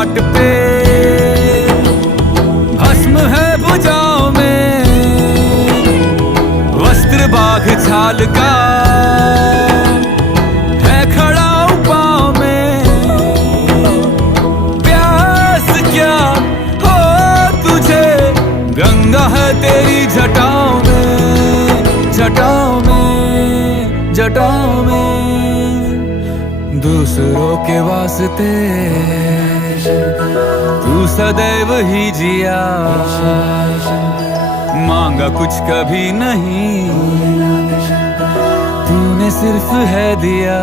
घाट पे, भस्म है भुजाओं में, वस्त्र बाघ छाल का है खड़ा पाँव में। प्यास क्या हो तुझे, गंगा है तेरी जटाओं में, जटाओं में, जटाओं में। दूसरों के वास्ते तू सदैव ही जिया, मांगा कुछ कभी नहीं, तूने सिर्फ है दिया।